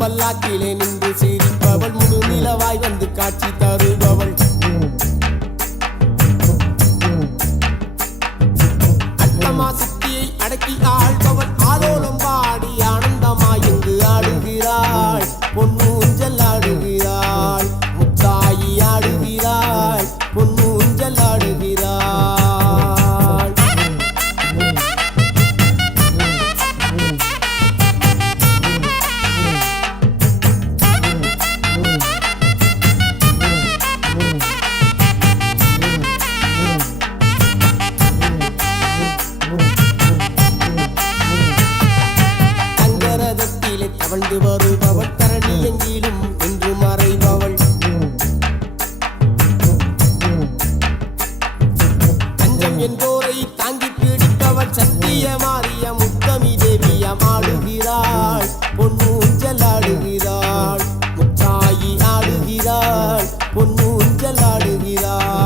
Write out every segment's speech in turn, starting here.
பல்லாக்கிலே நின்று சிரிப்பவள் முழுநிலவாய் வந்து காட்சி தருபவள் அட்டமா சித்தியை அடக்கி ஆள்பவள் ஆலோலம் பாடி ஆனந்தமாய் இங்கு ஆடுகிறாள் பொன்னூஞ்சல் ஆடுகிறாள் முத்தாயி ஆடுகிறாள் பொன்னூஞ்சல் ஆடுகிறாள் தவழ்ந்து வருபவள் தரணி எங்கிலும் என்று மறைபவள் தஞ்சம் என்போரை தாங்கி பிடிப்பவள் சத்திய மாறிய முத்தமி தேவியம் ஆடுகிறாள் பொன்னூஞ்சல் ஆடுகிறாள் முத்தாயி ஆடுகிறாள் பொன்னூஞ்சல் ஆடுகிறாள்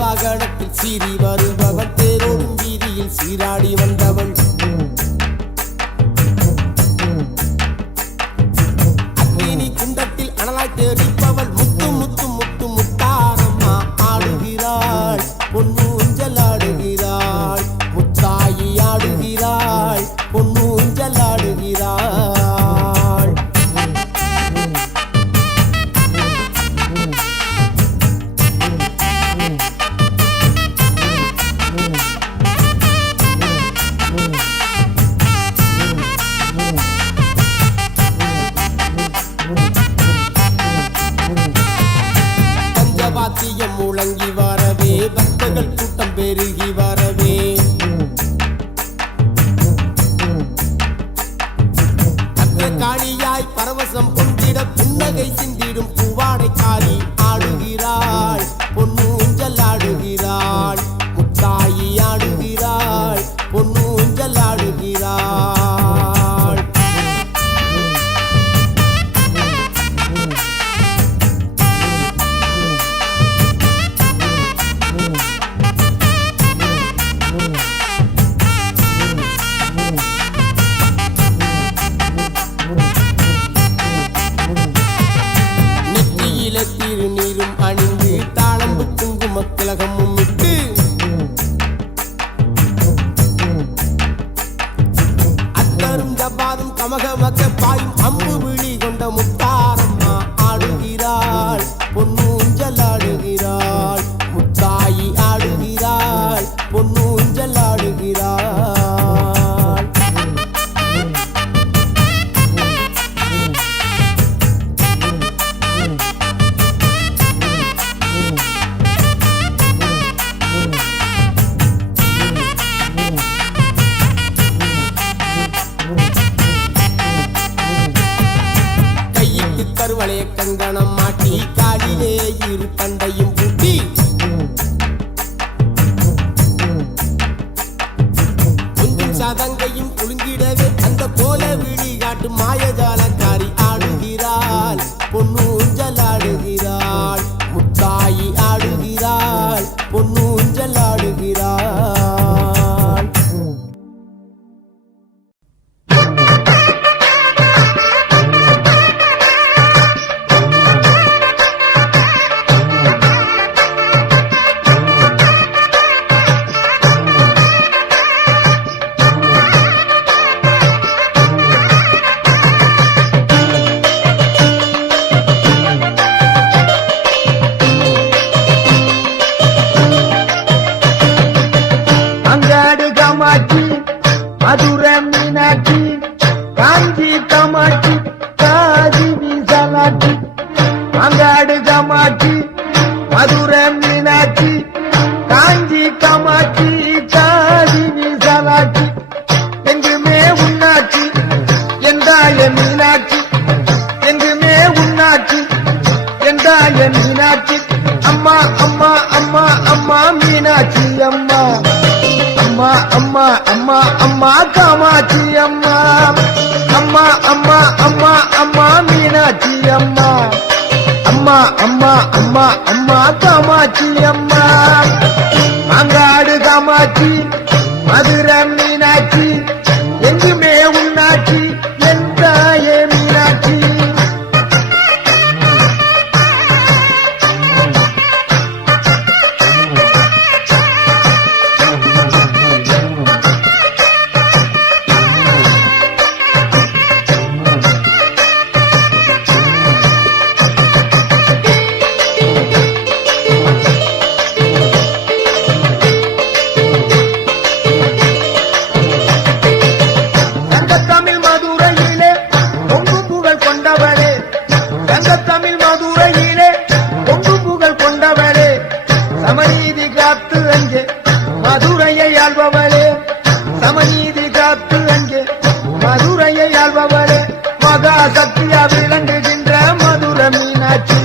வாகனத்தில் சீறி வருபவள் தேரோடும் வீதியில் சீராடி வந்தவள் அக்னி குண்டத்தில் அனலாய் தேடிப்பவள் முத்து முத்து முத்து முத்தாரம்மா ஆடுகிறாள் பொன்னூஞ்சல் ஆடுகிறாள் முத்தாயி ஆடுகிறாள் பொன்னூஞ்சல் ஆடுகிறாள் வாத்தியம் முழங்கி வரவே பக்தர்கள் கூட்டம் பெருகி வரவே காளியாய் பரவசம் கொண்டிட புன்னகை சிந்திடும் பூவாடை காளி ஆடுகிறாள் பொன்னூஞ்சல் ஆடுகிறாள் முத்தாயி ஆடுகிறாள் பொன்னூஞ்சல் ஆடுகிறாள் திருநீரும் அணிந்து தாளம்பு குங்கும திலகமும் இட்டு அத்தரும் ஜப்பாதும் கமகமக்க பாயும் அம்பு விழி கொண்ட முத்தாரம்மா ஆடுகிறாள் பொன்னூஞ்சல் ஆடுகிறாள் முத்தாயி ஆடுகிறாள் பொன்னூஞ்சல் ஆடுகிறாள் கருவளைய கங்கணம் மாட்டி காலிலே இரு தண்டையும் பூட்டி கொஞ்சம் சதங்கையும் குலுங்கிடவே அந்த போல விழி காட்டும் மாயஜாலக்காரி ஆடுகிறாள் பொன்னூஞ்சல் ஆடுகிறாள் முத்தாயி ஆடுகிறாள் பொன்னூஞ்சல் ஆடுகிறாள் காத்து அங்கே மதுரையை ஆள்பவளே, சமநீதி காத்து அங்கே மதுரையை ஆள்பவளே, மகா சக்தியா விளங்குகின்ற மதுர மீனாட்சி,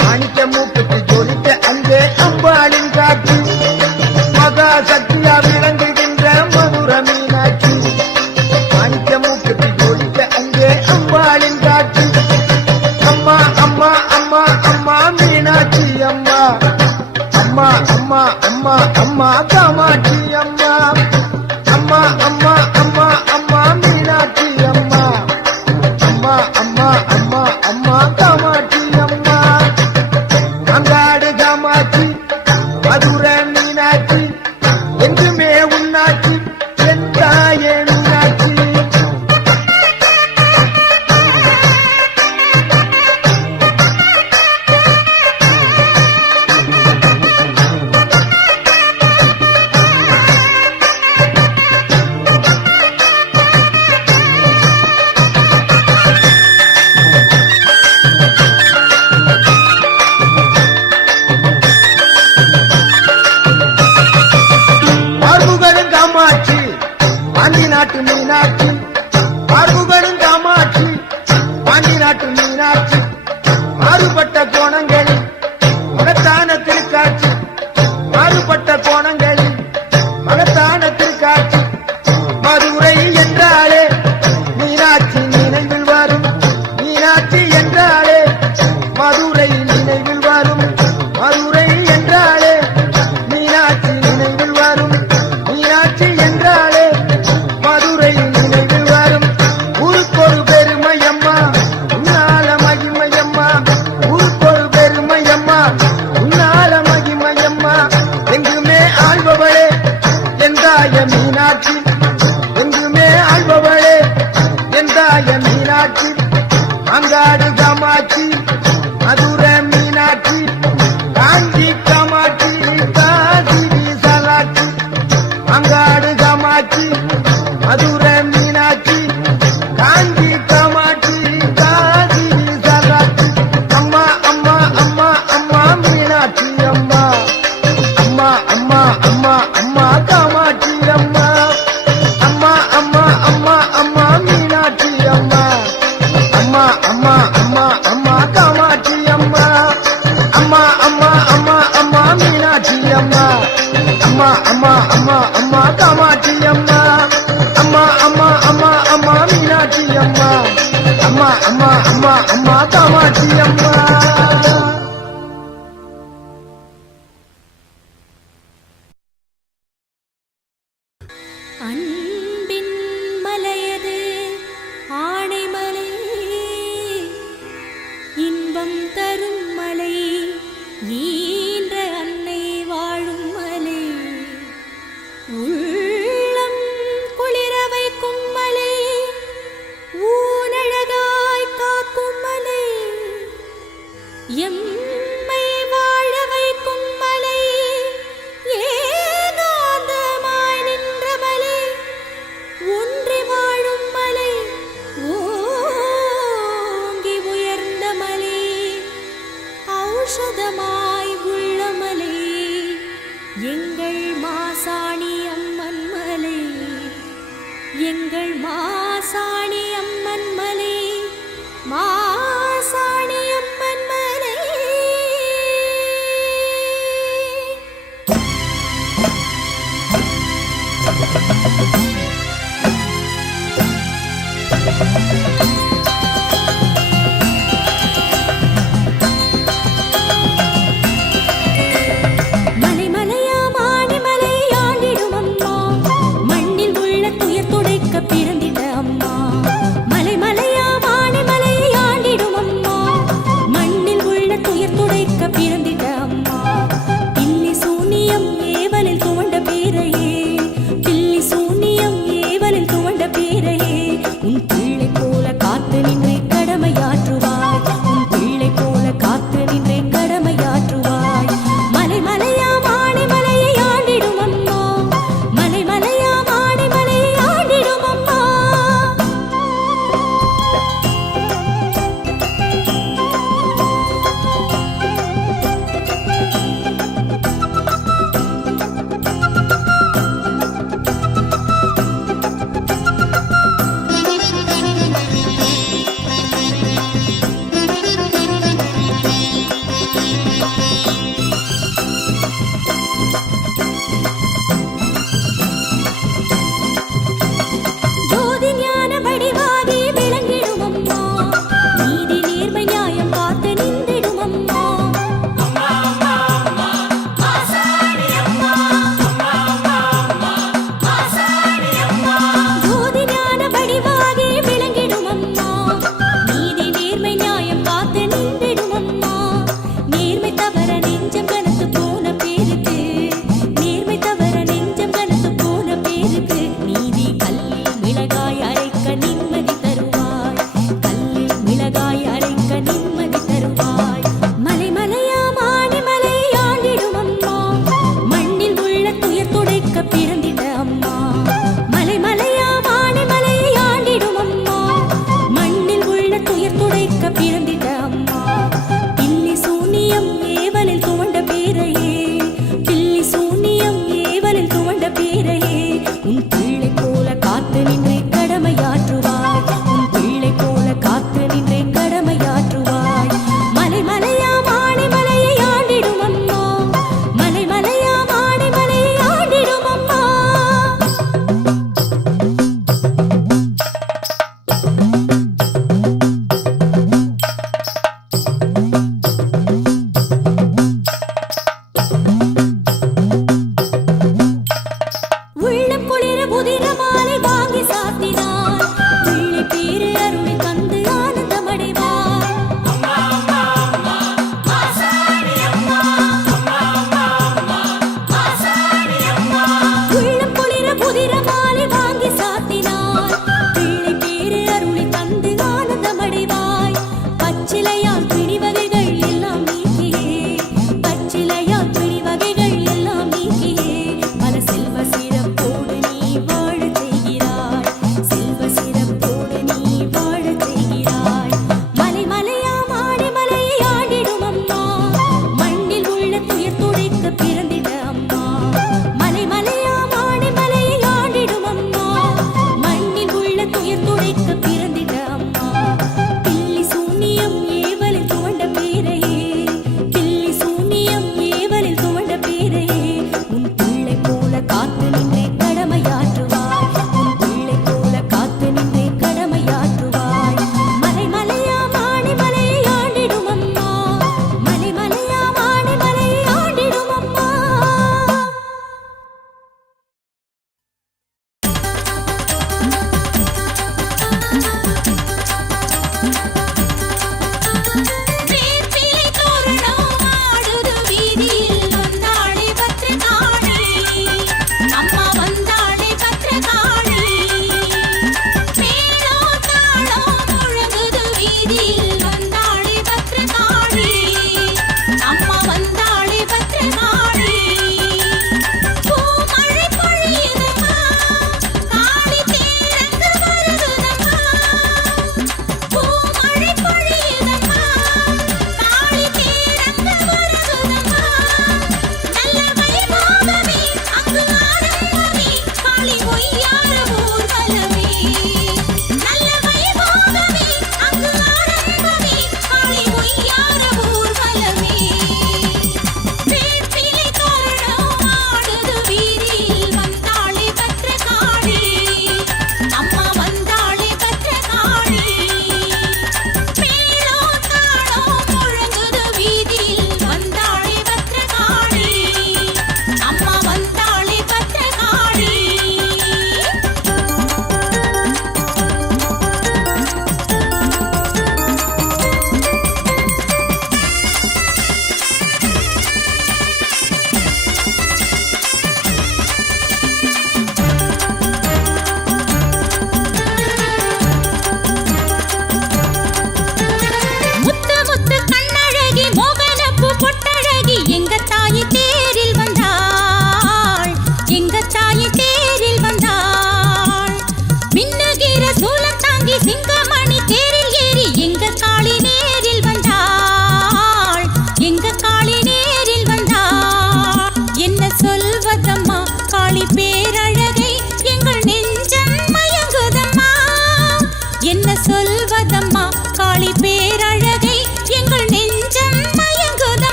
மாணிக்க மூக்குக்கு ஜொலித்த அங்கே அம்பாளின் காட்சி, மகா சக்தியா விளங்குகின்ற மதுர மீனாட்சி, மாணிக்க மூக்குக்கு ஜொலித்த அங்கே அம்பாளின் காட்சி. அம்மா அம்மா அம்மா அம்மா மீனாட்சி அம்மா, அம்மா அம்மா அம்மா அம்மா காமாட்சி அம்மா, அம்மா அம்மா அம்மா அம்மா மீனாட்சி அம்மா, அம்மா அம்மா அம்மா அம்மா காமாட்சி அம்மா. அங்காடு காமாட்சி மதுரை மீனாட்சி, என்றுமே உன்னாட்சி என் தாயே மீனாட்சி. பார்வுகளும் காமாட்சி பாண்டி நாட்டு மீனாட்சி, பார்வுகளும் காமாட்சி பாண்டி நாட்டு மீனாட்சி, மாறுபட்ட கோணங்களில் மகத்தான திருக்காட்சி, மாறுபட்ட கோணங்களில் மகத்தான திருக்காட்சி. மதுரை என்றாலே மீனாட்சி நினைவில் வரும், மீனாட்சி என்றாலே மதுரை நினைவில் வரும், மதுரை என்றாலே மீனாட்சி நினைவில் வரும், மீனாட்சி என்றாலே மதுரை நினைவில் வரும். ஊருக்கொரு பெருமையம்மா உன்னால மகிமையம்மா, ஊருக்கொரு பெருமையம்மா உன்னால மகிமையம்மா. எங்குமே ஆள்பவளே எந்தாய மீனாட்சி, எங்குமே ஆள்பவளே எந்தாய மீனாட்சி. அங்காடு காமாட்சி மதுரை மீனாட்சி, காஞ்சி காமாட்சி காசி விசாலாட்சி. அங்காடு காமாட்சி மதுரை மீனாட்சி, காஞ்சி காமாட்சி காசி விசாலாட்சி. அம்மா அம்மா அம்மா அம்மா மீனாட்சி அம்மா, அம்மா அம்மா அம்மா அம்மா காமாட்சி அம்மா, அம்மா அம்மா அம்மா அம்மா மீனாட்சி அம்மா, அம்மா அம்மா அம்மா அம்மா காமாட்சி அம்மா, அம்மா அம்மா அம்மா அம்மா மீனாட்சி அம்மா, அம்மா அம்மா அம்மா அம்மா காமாட்சி அம்மா, அம்மா அம்மா அம்மா அம்மா மீனாட்சி அம்மா, அம்மா அம்மா அம்மா அம்மா காமாட்சி அம்மா. அன்பின் மலையது ஆணைமலை, இன்பம் தரும் மலை, ஈன்ற அன்னை வாழும் மலை, உள்ளம் குளிர வைக்கும் மலை, ஊனழகாய் காக்கும் மலை, எம்மை வாழ வைக்கும் மலை, ஏகாந்தமாய் நின்ற மலை, ஒன்றி வாழும் மலை, ஓங்கி உயர்ந்த மலை, ஔஷதமாய் உள்ள மலை, எங்கள் மாசாணி அம்மன் மலை, எங்கள் மாசாணி அம்மன் மலை, மாசாணி அம்மன் மலை. மலை மலையா மாணி மலை ஆண்டிடும் அம்மா, மண்ணில் உள்ள துயர் துடைக்க பிறந்திட அம்மா,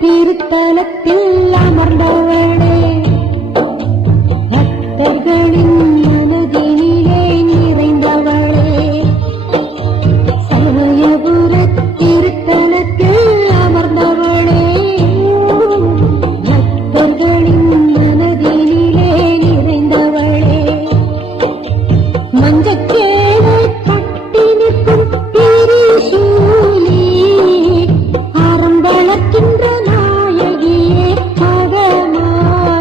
திருத்தலத்தில் அமர்ந்தவளே பக்தர்களின் மனதினிலே நிறைந்தவளே சமயபுர திருத்தலத்தில் அமர்ந்தவளே பக்தர்களின் மனதினிலே நிறைந்தவளே மஞ்சக்கேளை கட்டி நிற்கும் திரிசூலி அறம் வளர்க்கின்ற நாயகியே மகமாயி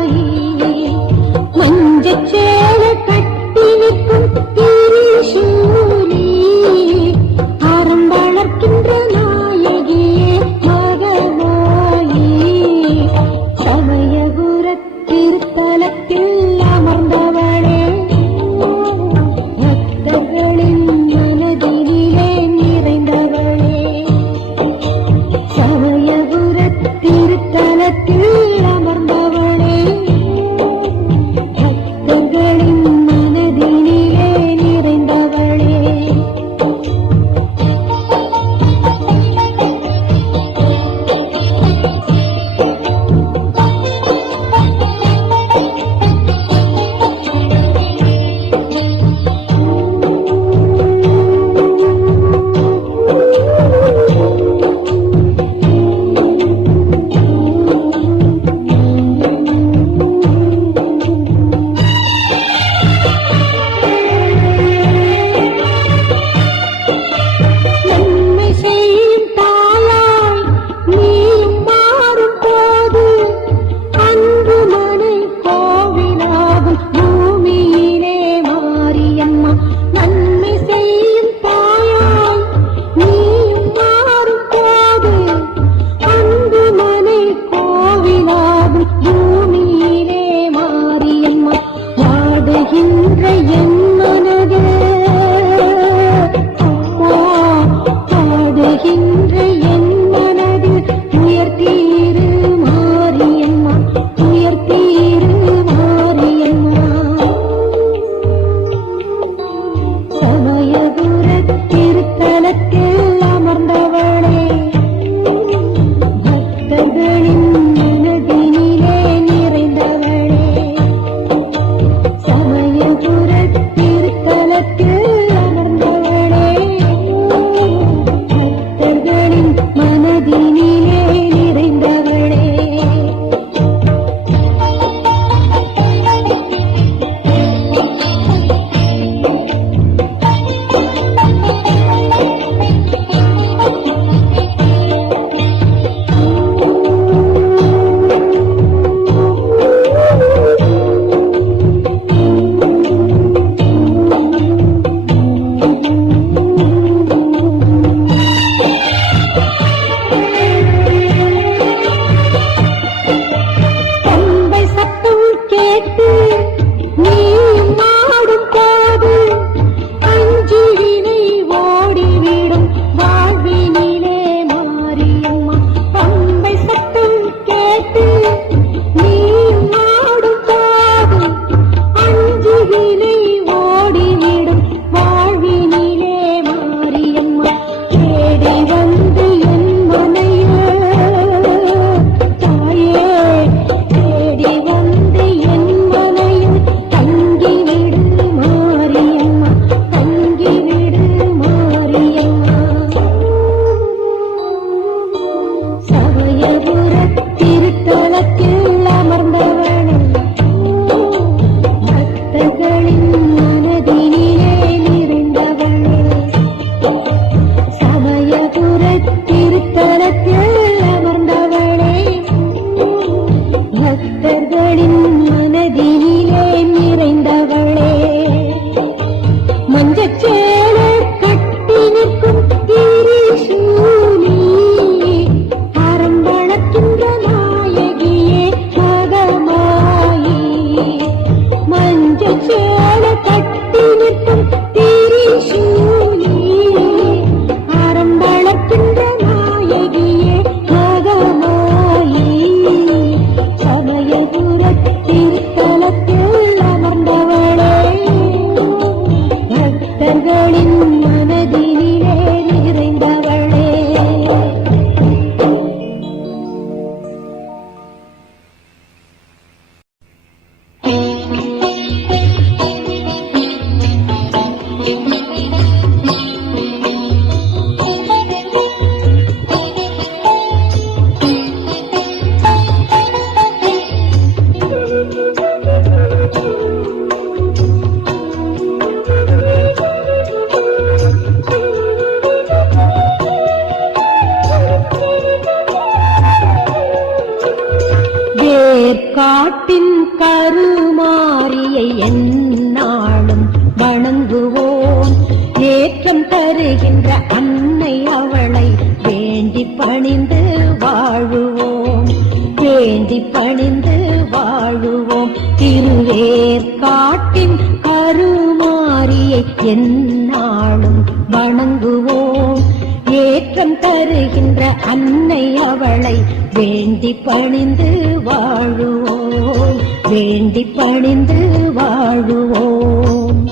திருவேற்காட்டின் கருமாரியை எந்நாளும் வணங்குவோம். ஏற்றம் தருகின்ற அன்னை அவளை வேண்டி பணிந்து வாழுவோம். வேண்டி பணிந்து வாழுவோம். திருவேற்காட்டின் கருமாரியை எந்நாளும் வணங்குவோம். ஏற்றம் தருகின்ற அன்னை அவளை வேண்டி பணிந்து வாழுவோம். வேண்டி பணிந்து வாழுவோம்.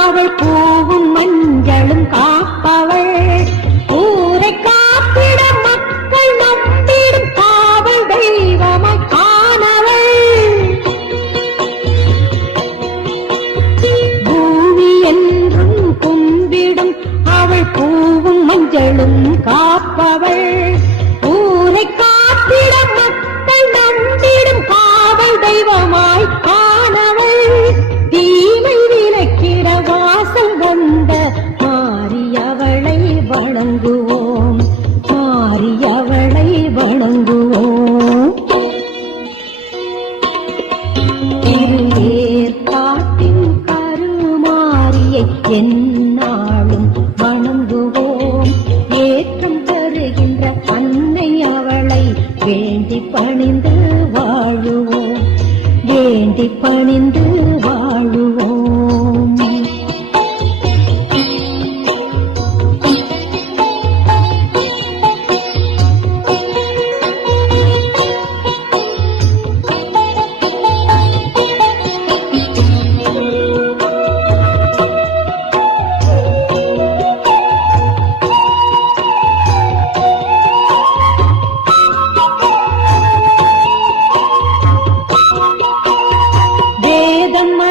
அவள் பூவும் மஞ்சளும் காப்பவள். ஊரை காப்பிட மக்கள் நம்பிடும் காவல் தெய்வமாய் காணவள். பூமி என்றும் கும்பிடும் அவள் பூவும் மஞ்சளும் காப்பவள். ஊரை காப்பிட மக்கள் நம்பிடும் காவல் தெய்வமாய் காணவள். தீமை விலக்கிட வாசல் வந்த மாரியவளை வணங்குவோம். மாரியவளை வணங்குவோம். திருவேற்காட்டின் கருமாரியை எந்நாளும் வணங்குவோம். ஏற்றம் தருகின்ற அன்னை அவளை வேண்டி பணிந்து வாழுவோம். வேண்டி பணிந்து வாழுவோம்.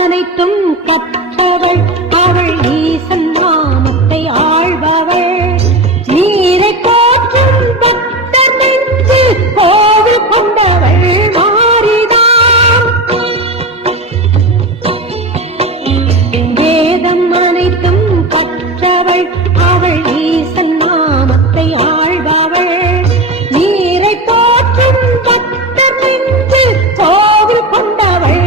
அனைத்தும் கற்றவள் அவள் ஈசன் நாமத்தை ஆழ்பவள். நீரை போற்றும் பக்தர் நெஞ்சு கோவில் கொண்டவள் மாறிதான். வேதம் அனைத்தும் கற்றவள் அவள் ஈசன் நாமத்தை ஆழ்பவள். நீரை போற்றும் பக்தர் நெஞ்சு கோவில் கொண்டவள்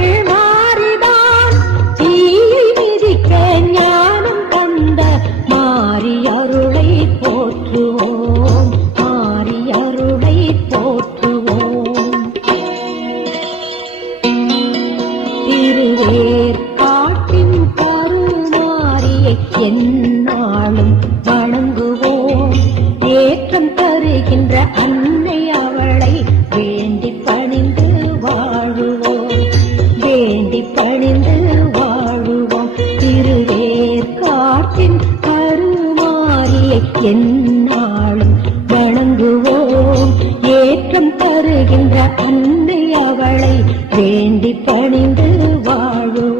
அருளை போற்றுவோம். மாரி அருளை போற்றுவோம். திருவேற்காட்டின் கருமாரியை எந்நாளும் வணங்குவோம். ஏற்றம் தருகின்ற அன்னை அவளை வேண்டி பணிந்து வாழுவோம். வேண்டி பணிந்து வாழுவோம். திருவேற்காட்டின் கருமாரியை எந்நாளும் வணங்குவோம். ஏற்றம் தருகின்ற அன்னை அவளை வேண்டி பணிந்து வாழுவோம்.